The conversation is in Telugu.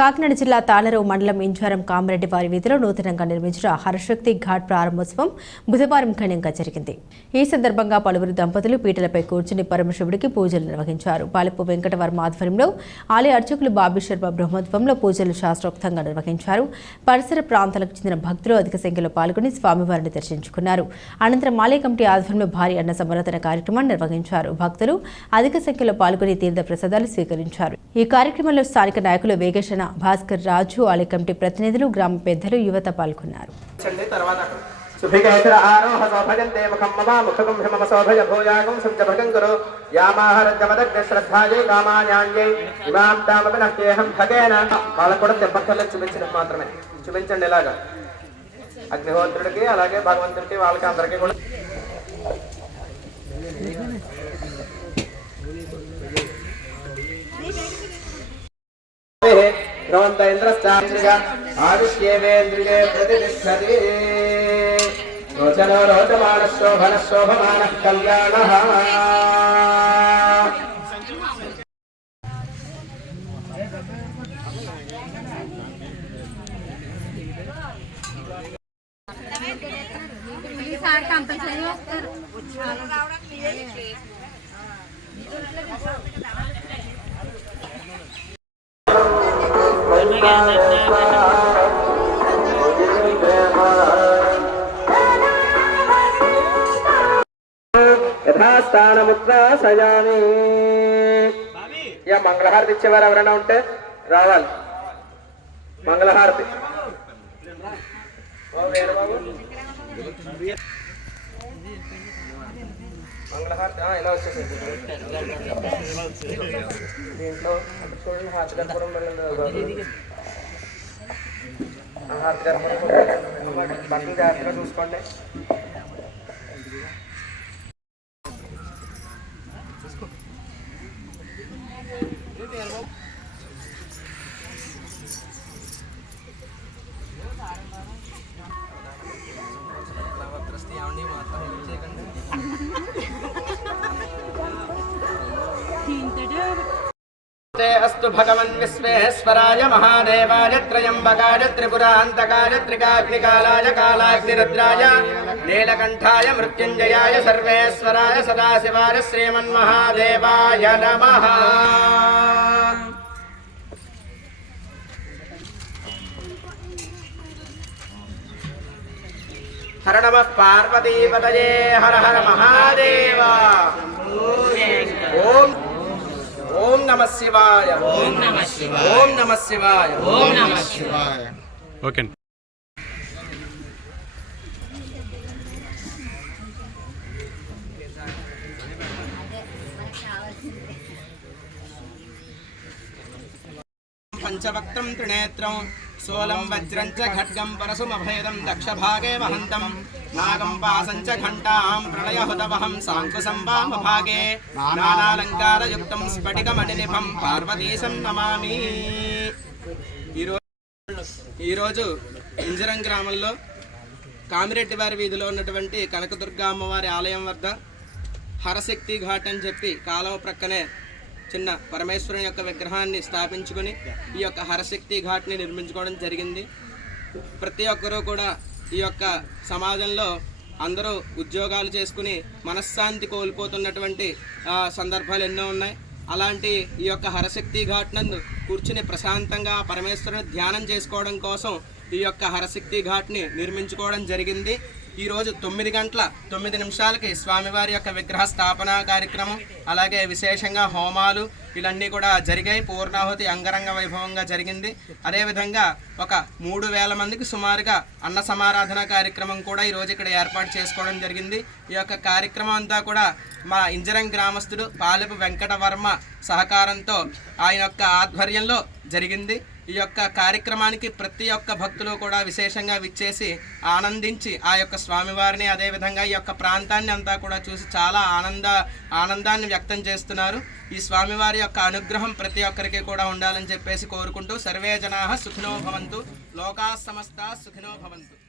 కాకినాడ జిల్లా తాళరావు మండలం ఇంజారం కామిరెడ్డి వారి వీధిలో నూతనంగా నిర్మించిన హరశక్తి ఘాట్ ప్రారంభోత్సవం బుధవారం ఘనంగా జరిగింది. ఈ సందర్భంగా పలువురు దంపతులు పీటలపై కూర్చుని పరమశివుడికి పూజలు నిర్వహించారు. పాలెపు వెంకటవర్మ ఆధ్వర్యంలో ఆలయ అర్చకులు బాబీ శర్మ బ్రహ్మోత్సవంలో పూజలు శాస్త్రోక్తంగా నిర్వహించారు. పరిసర ప్రాంతాలకు చెందిన భక్తులు అధిక సంఖ్యలో పాల్గొని స్వామివారిని దర్శించుకున్నారు. అనంతరం ఆలయ కమిటీ ఆధ్వర్యంలో భారీ అన్న సమర్పణ కార్యక్రమాన్ని నిర్వహించారు. భక్తులు అధిక సంఖ్యలో పాల్గొని తీర్థ ప్రసాదాలు స్వీకరించారు. ఈ కార్యక్రమంలో స్థానిక నాయకులు వేగేశన భాస్కర్ రాజు, ఆలయ కమిటీ ప్రతినిధులు, గ్రామ పెద్దలు, యువత పాల్గొన్నారు. చూపించండి ఇలాగా అగ్నిహోత్రుడికి అలాగే భగవంతుడికి వాళ్ళకి అందరికీ కూడా ఇంద్రశ్చాంద్రిగా ఆరుష్యేంద్రియే ప్రతిష్టతి రోచనో రోచమాన శోభన శోభమాన కళ్యాణ యథాస్థానముద్రాసయామి. మంగళహారతి ఇచ్చేవారు ఎవరైనా ఉంటే రావాలి. మంగళహారతి మంగళహారతి ఇలా వచ్చేసింది. దీంట్లో చూడండి హారతి కర్పూరం హారతి కర్పూరం బట్టలు జాగ్రత్తగా చూసుకోండి. अस्तु भगवन् विश्वेश्वराय महादेवाय त्रयंबकाय त्रिपुरान्तकाय त्रिकाग्निकालाय कालाग्निरुद्राय नीलकण्ठाय मृत्युञ्जयाय सर्वेश्वराय सदाशिवाय श्रीमन्महादेवाय नमः. हर नमः पार्वतीपतये हर हर महादेव. ओम नमः शिवाय. ओम नमः शिवाय. ओम नमः शिवाय. ओम नमः शिवाय. ओके. पंचवक्त्रं त्रिनेत्रं सोलं वज्रं च खड्गं परशुमभेदं दक्षभागे वहन्तं नागं पासं च घण्टां प्रलयहुतवहं साङ्कुशं वामभागे नानालङ्कारयुक्तं स्फटिकमणिनिभं पार्वतीशं नमामि. ఈరోజు ఇంజరం గ్రామంలో కామిరెడ్డి వారి వీధిలో ఉన్నటువంటి కనకదుర్గ అమ్మవారి ఆలయం వద్ద హరశక్తి ఘాట్ అని చెప్పి కాలువ ప్రక్కనే చిన్న పరమేశ్వరుని యొక్క విగ్రహాన్ని స్థాపించుకొని ఈ యొక్క హరశక్తి ఘాట్ని నిర్మించుకోవడం జరిగింది. ప్రతి ఒక్కరూ కూడా ఈ యొక్క సమాజంలో అందరూ ఉద్యోగాలు చేసుకుని మనశ్శాంతి కోల్పోతున్నటువంటి సందర్భాలు ఎన్నో ఉన్నాయి. అలాంటి ఈ యొక్క హరశక్తి ఘాట్ నందు కూర్చుని ప్రశాంతంగా పరమేశ్వరుని ధ్యానం చేసుకోవడం కోసం ఈ యొక్క హరశక్తి ఘాట్ని నిర్మించుకోవడం జరిగింది. ఈరోజు 9:09 స్వామివారి యొక్క విగ్రహ స్థాపన కార్యక్రమం, అలాగే విశేషంగా హోమాలు ఇవన్నీ కూడా జరిగాయి. పూర్ణాహుతి అంగరంగ వైభవంగా జరిగింది. అదేవిధంగా ఒక 3000 మందికి సుమారుగా అన్న సమారాధన కార్యక్రమం కూడా ఈరోజు ఇక్కడ ఏర్పాటు చేసుకోవడం జరిగింది. ఈ యొక్క కార్యక్రమం అంతా కూడా మా ఇంజరం గ్రామస్తుడు పాలెపు వెంకటవర్మ సహకారంతో ఆయన యొక్క ఆధ్వర్యంలో జరిగింది. ఈ యొక్క కార్యక్రమానికి ప్రతి ఒక్క భక్తులు కూడా విశేషంగా విచ్చేసి ఆనందించి ఆ యొక్క స్వామివారిని అదేవిధంగా ఈ యొక్క ప్రాంతాన్ని అంతా కూడా చూసి చాలా ఆనందాన్ని వ్యక్తం చేస్తున్నారు. ఈ స్వామివారి యొక్క అనుగ్రహం ప్రతి ఒక్కరికి కూడా ఉండాలని చెప్పేసి కోరుకుంటూ సర్వే జనాః సుఖినో భవంతు, లోకాః సమస్తాః సుఖినో భవంతు.